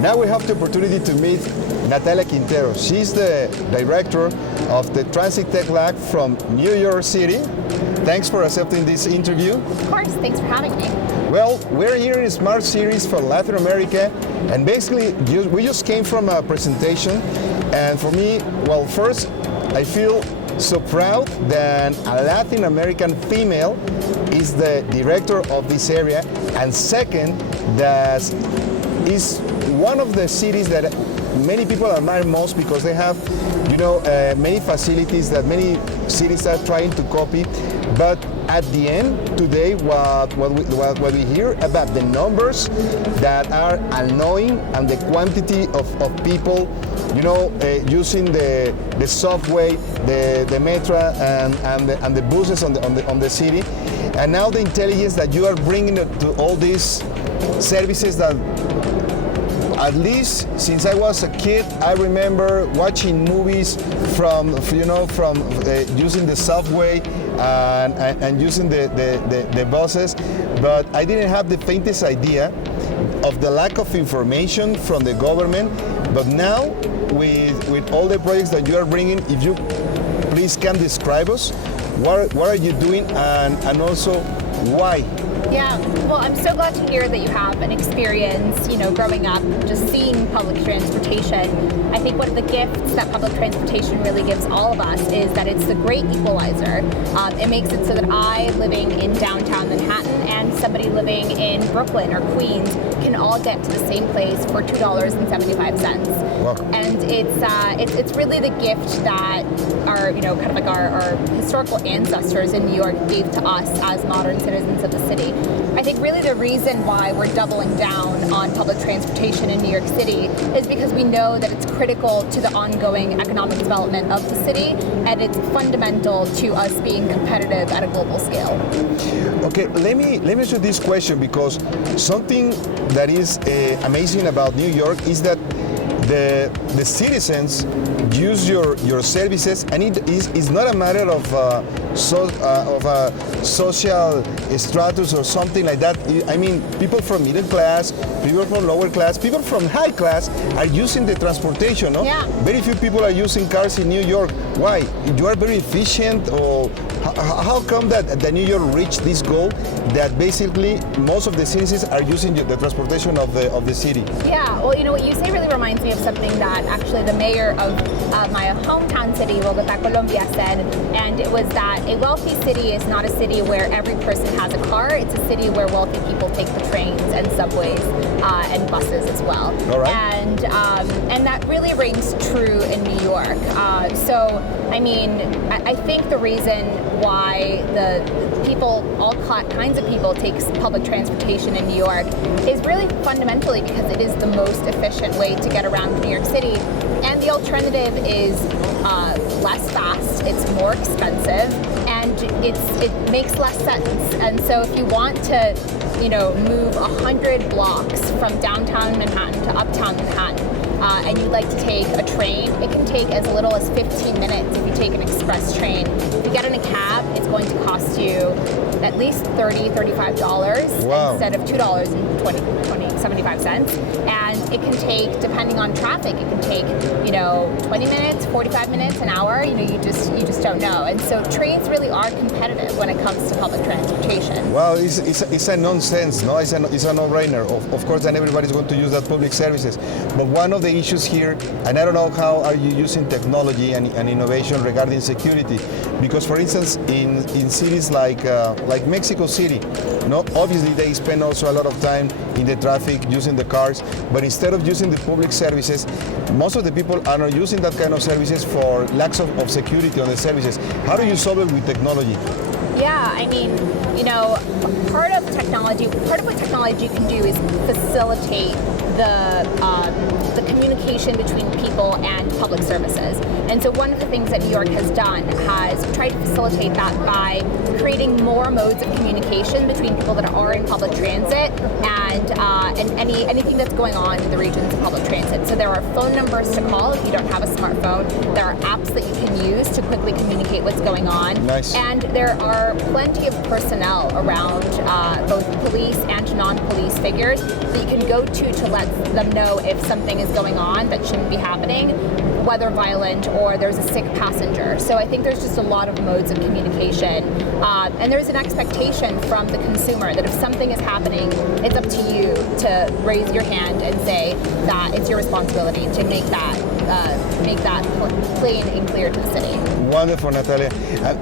Now we have the opportunity to meet Natalia Quintero. She's the director of the Transit Tech Lab from New York City. Thanks for accepting this interview. Of course, thanks for having me. Well, we're here in Smart Series for Latin America, and basically we just came from a presentation, and for me, well, first, I feel so proud that a Latin American female is the director of this area, and second, that is one of the cities that many people admire most because they have, many facilities that many cities are trying to copy. But at the end, today, what we hear about the numbers that are annoying and the quantity of people, using the subway, the metro, and the buses on the city, and now the intelligence that you are bringing to all these services that, at least since I was a kid, I remember watching movies from using the subway and using the buses, but I didn't have the faintest idea of the lack of information from the government. But now, with all the projects that you are bringing, if you please can describe us, what are you doing, and also why? Yeah, well, I'm so glad to hear that you have an experience, growing up, just seeing public transportation. I think one of the gifts that public transportation really gives all of us is that it's the great equalizer. It makes it so that I, living in downtown Manhattan, and somebody living in Brooklyn or Queens can all get to the same place for $2.75. Wow. And it's really the gift that our our historical ancestors in New York gave to us as modern citizens of the city. I think really the reason why we're doubling down on public transportation in New York City is because we know that it's critical to the ongoing economic development of the city, and it's fundamental to us being competitive at a global scale. Okay, let me ask you this question, because something that is amazing about New York is that the citizens use your services, and it is not a matter of social status or something like that. I mean, people from middle class, people from lower class, people from high class are using the transportation. No? Yeah. Very few people are using cars in New York. Why? You are very efficient, or how come that New York reached this goal that basically most of the citizens are using the transportation of the city? Yeah, well, what you say really reminds me of something that actually the mayor of my hometown city, Bogotá, Colombia, said, and it was that a wealthy city is not a city where every person has a car. It's a city where wealthy people take the trains and subways and buses as well. All right. And that really rings true in New York. So, I mean, I think the reason why the people, all kinds of people, take public transportation in New York is really fundamentally because it is the most efficient way to get around New York City. And the alternative is less fast, it's more expensive, and it makes less sense. And so if you want to, move 100 blocks from downtown Manhattan to uptown Manhattan, and you'd like to take a train, it can take as little as 15 minutes if you take an express train. If you get in a cab, it's going to cost you at least $30, $35 Wow. instead of $2.75. And it can take, depending on traffic, it can take 20 minutes, 45 minutes, an hour. You just don't know. And so trains really are competitive when it comes to public transportation. Well, it's a nonsense, no? It's a no-brainer. Of course, then everybody's going to use that public services. But one of the issues here, and I don't know how are you using technology and innovation regarding security, because for instance, in cities like Mexico City, obviously they spend also a lot of time in the traffic using the cars, but instead of using the public services, most of the people are not using that kind of services for lack of security on the services. How do you solve it with technology? Yeah, I mean, part of what technology can do is facilitate the communication communication between people and public services. And so one of the things that New York has done has tried to facilitate that by creating more modes of communication between people that are in public transit and anything that's going on in the regions of public transit. So there are phone numbers to call if you don't have a smartphone. There are apps that you can use to quickly communicate what's going on. Nice. And there are plenty of personnel around both police and non-police figures that you can go to let them know if something is going on that shouldn't be happening, whether violent or there's a sick passenger. So I think there's just a lot of modes of communication. And there's an expectation from the consumer that if something is happening, it's up to you to raise your hand and say that it's your responsibility to make that plain and clear to the city. Wonderful, Natalia.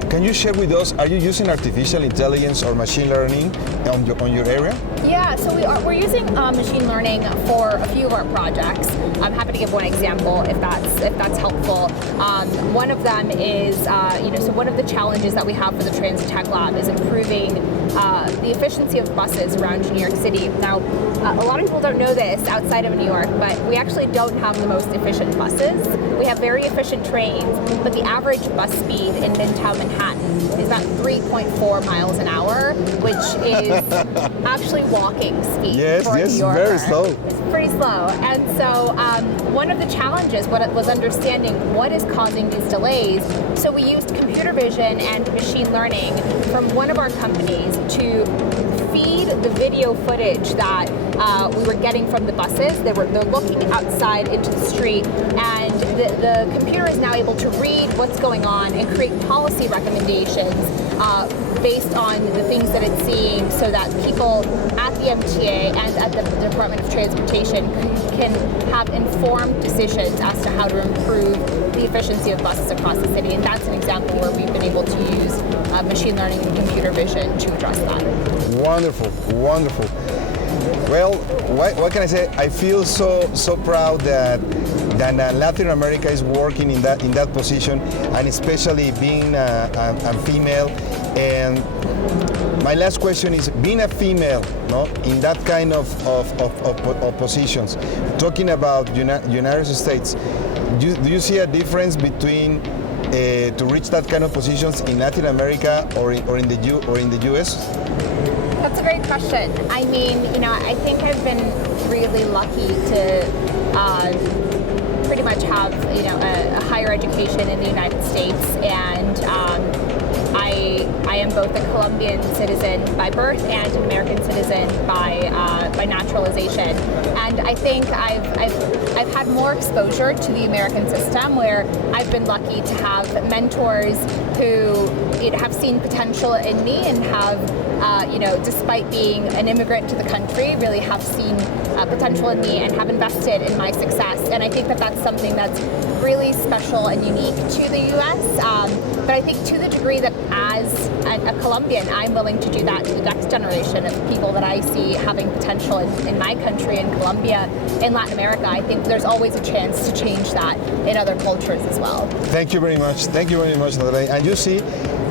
Can you share with us, are you using artificial intelligence or machine learning on your area? Yeah, so we're using machine learning for a few of our projects. I'm happy to give one example if that's helpful. One of them is, so one of the challenges that we have for the Transit Tech Lab is improving the efficiency of buses around New York City. Now, a lot of people don't know this outside of New York, but we actually don't have the most efficient buses. We have very efficient trains, but the average bus speed in Midtown Manhattan is about 3.4 miles an hour, which is actually walking speed for a New Yorker. Very slow. It's pretty slow. And so one of the challenges was understanding what is causing these delays. So we used computer vision and machine learning from one of our companies to feed the video footage that we were getting from the buses. They're looking outside into the street, and the computer is now able to read what's going on and create policy recommendations based on the things that it's seeing, so that people at the MTA and at the Department of Transportation can have informed decisions as to how to improve the efficiency of buses across the city. And that's an example where we've been able to use machine learning and computer vision to address that. Wonderful, wonderful. Well, what can I say? I feel so proud that Latin America is working in that position, and especially being a female. And my last question is, being a female, no, in that kind of positions, talking about United States, do you see a difference between to reach that kind of positions in Latin America or in the US? That's a great question. I mean, I think I've been really lucky to pretty much have, a higher education in the United States, and I am both a Colombian citizen by birth and an American citizen by naturalization. And I think I've had more exposure to the American system, where I've been lucky to have mentors who have seen potential in me and have, despite being an immigrant to the country, really have seen potential in me and have invested in my success. And I think that that's something that's really special and unique to the U.S. But I think to the degree that as a Colombian, I'm willing to do that to the next generation of people that I see having potential in my country, in Colombia, in Latin America. I think there's always a chance to change that in other cultures as well. Thank you very much. Thank you very much, Natalia. And you see,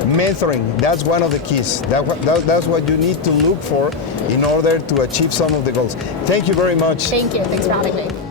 mentoring, that's one of the keys. That's what you need to look for in order to achieve some of the goals. Thank you very much. Thank you. Thanks for having me.